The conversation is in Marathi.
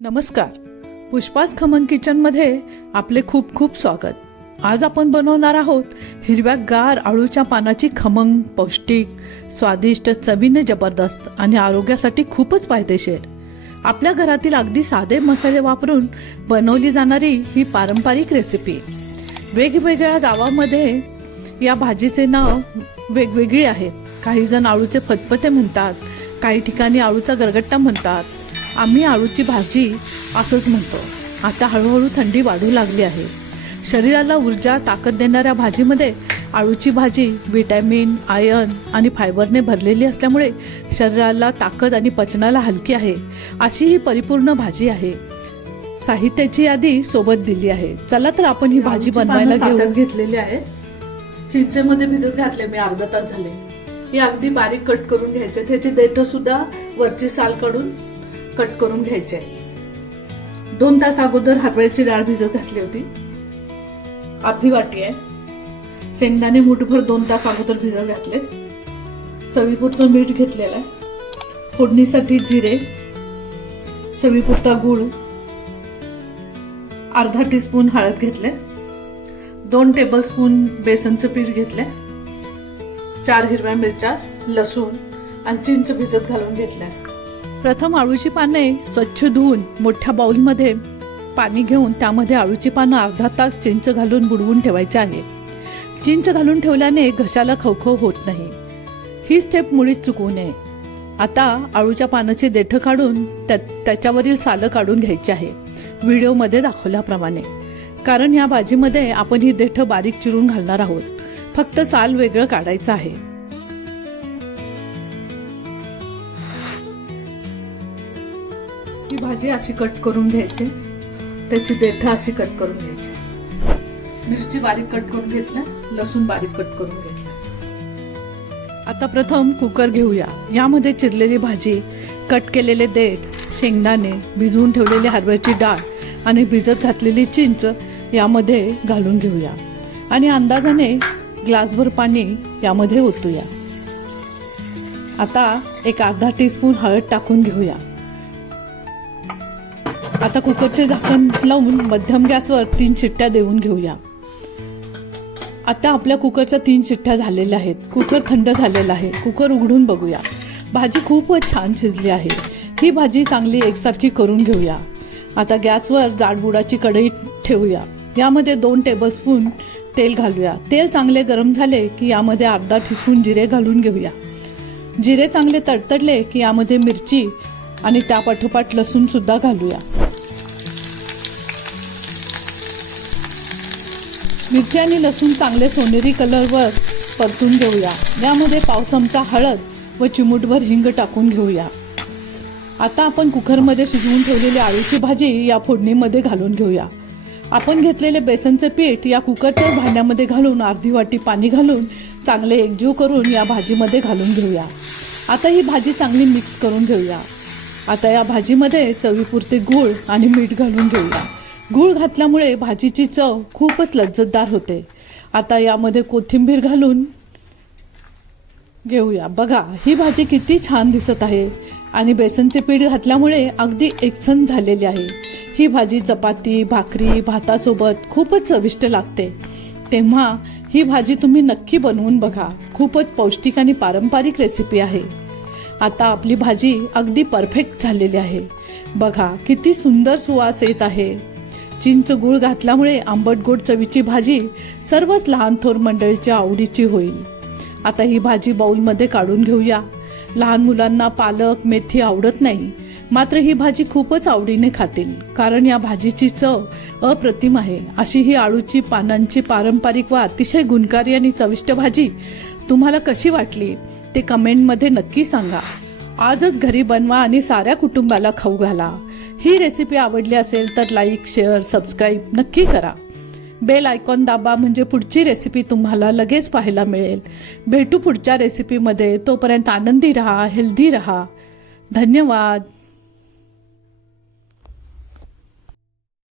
नमस्कार. पुष्पास खमंग किचनमध्ये आपले खूप खूप स्वागत. आज आपण बनवणार आहोत हिरव्यागार आळूच्या पानाची खमंग, पौष्टिक, स्वादिष्ट, चवीने जबरदस्त आणि आरोग्यासाठी खूपच फायदेशीर आपल्या घरातील अगदी साधे मसाले वापरून बनवली जाणारी ही पारंपरिक रेसिपी. वेगवेगळ्या गावामध्ये या भाजीचे नाव वेगवेगळी आहेत. काही जण आळूचे फतफते म्हणतात, काही ठिकाणी आळूचा गरगट्टा म्हणतात. आम्ही आळूची भाजी असंच म्हणतो. आता हळूहळू थंडी वाढू लागली आहे. शरीराला ऊर्जा, ताकद देणाऱ्या भाजीमध्ये आळूची भाजी व्हिटॅमिन, आयर्न आणि फायबरने भरलेली असल्यामुळे शरीराला ताकद आणि पचनाला हलकी आहे. अशी ही परिपूर्ण भाजी आहे. साहित्याची यादी सोबत दिली आहे. चला तर आपण ही भाजी बनवायला घेतलेली आहे. चिंचेमध्ये भिजत घातले मी अर्धा तास झाले. ही अगदी बारीक कट करून घ्यायचे. त्याची देठ सुद्धा वरची साल काढून कट करून घ्यायचे. 2 तास अगोदर हरभऱ्याची डाळ भिजत घातली होती, अर्धी वाटी आहे. शेंगदाणे मुठभर 2 तास अगोदर भिजत घातले. चवीपुरतं मीठ घेतलेलं आहे. फोडणीसाठी जिरे, चवीपुरता गूळ, अर्धा टीस्पून हळद घेतले, 2 टेबलस्पून बेसनचं पीठ घेतले, 4 हिरव्या मिरच्या, लसूण आणि चिंच भिजत घालून घेतल्या. प्रथम आळूची पाने स्वच्छ धुवून मोठ्या बाउलमध्ये पाणी घेऊन त्यामध्ये आळूची पानं अर्धा तास चिंच घालून बुडवून ठेवायचे आहे. चिंच घालून ठेवल्याने घशाला खवखव होत नाही. ही स्टेप मुळीच चुकवू नये. आता आळूच्या पानाची देठं काढून त्याच्यावरील सालं काढून घ्यायची आहे, व्हिडिओमध्ये दाखवल्याप्रमाणे. कारण या भाजीमध्ये आपण ही देठं बारीक चिरून घालणार आहोत. फक्त साल वेगळं काढायचं आहे. ही भाजी अशी कट करून घ्यायची, त्याची देठं अशी कट करून घ्यायची. मिरची बारीक कट करून घेतल्या, लसूण बारीक कट करून घेतला. आता प्रथम कुकर घेऊया. यामध्ये चिरलेली भाजी, कट केलेले देठ, शेंगदाणे, भिजवून ठेवलेली हरभऱ्याची डाळ आणि भिजत घातलेली चिंच यामध्ये घालून घेऊया आणि अंदाजाने ग्लासभर पाणी यामध्ये ओतूया. आता एक अर्धा टीस्पून हळद टाकून घेऊया. आता कुकरचे झाकण लावून मध्यम गॅसवर 3 शिट्ट्या देऊन घेऊया. आता आपल्या कुकरच्या 3 शिट्ट्या झालेल्या आहेत. कुकर थंड झालेला आहे. कुकर उघडून बघूया. भाजी खूपच छान शिजली आहे. ही भाजी चांगली एकसारखी करून घेऊया. आता गॅसवर जाडबुडाची कढई ठेवूया. यामध्ये 2 टेबलस्पून तेल घालूया. तेल चांगले गरम झाले की यामध्ये अर्धा टीस्पून जिरे घालून घेऊया. जिरे चांगले तडतडले की यामध्ये मिरची आणि त्यापाठोपाठ लसूण सुद्धा घालूया. मिरची आणि लसूण चांगले सोनेरी कलरवर परतून घेऊया. यामध्ये पाव चमचा हळद व चिमूटभर हिंग टाकून घेऊया. आता आपण कुकरमध्ये शिजवून ठेवलेली आळूची भाजी या फोडणीमध्ये घालून घेऊया. आपण घेतलेले बेसनचे पीठ या कुकरच्या भांड्यामध्ये घालून अर्धी वाटी पाणी घालून चांगले एकजीव करून या भाजीमध्ये घालून घेऊया. आता ही भाजी चांगली मिक्स करून घेऊया. आता या भाजीमध्ये चवीपुरते गूळ आणि मीठ घालून घेऊया. गूळ घातल्यामुळे भाजीची चव खूपच लज्जतदार होते. आता यामध्ये कोथिंबीर घालून घेऊया. बघा, ही भाजी किती छान दिसत आहे आणि बेसनचे पीठ घातल्यामुळे अगदी एकसंध झालेली आहे. ही भाजी चपाती, भाकरी, भातासोबत खूपच चविष्ट लागते. तेव्हा ही भाजी तुम्ही नक्की बनवून बघा. खूपच पौष्टिक आणि पारंपरिक रेसिपी आहे. आता आपली भाजी अगदी परफेक्ट झालेली आहे. बघा किती सुंदर सुवास येत आहे. चिंच गूळ घातल्यामुळे आंबट गोड चवीची भाजी सर्वच लहान थोर मंडळीच्या आवडीची होईल. आता ही भाजी बाउलमध्ये काढून घेऊया. लहान मुलांना पालक, मेथी आवडत नाही, मात्र ही भाजी खूपच आवडीने खातील. कारण या भाजीची चव अप्रतिम आहे. अशी ही आळूची पानांची पारंपरिक व अतिशय गुणकारी आणि चविष्ट भाजी तुम्हाला कशी वाटली ते कमेंटमध्ये नक्की सांगा. आजच घरी बनवा आणि साऱ्या कुटुंबाला खाऊ घाला. ही रेसिपी आवडली असेल तर लाईक, शेअर, सबस्क्राईब नक्की करा. बेल आयकॉन दाबा म्हणजे पुढची रेसिपी तुम्हाला लगेच पाहायला मिळेल. भेटू पुढच्या रेसिपीमध्ये. तोपर्यंत आनंदी रहा, हेल्दी रहा. धन्यवाद.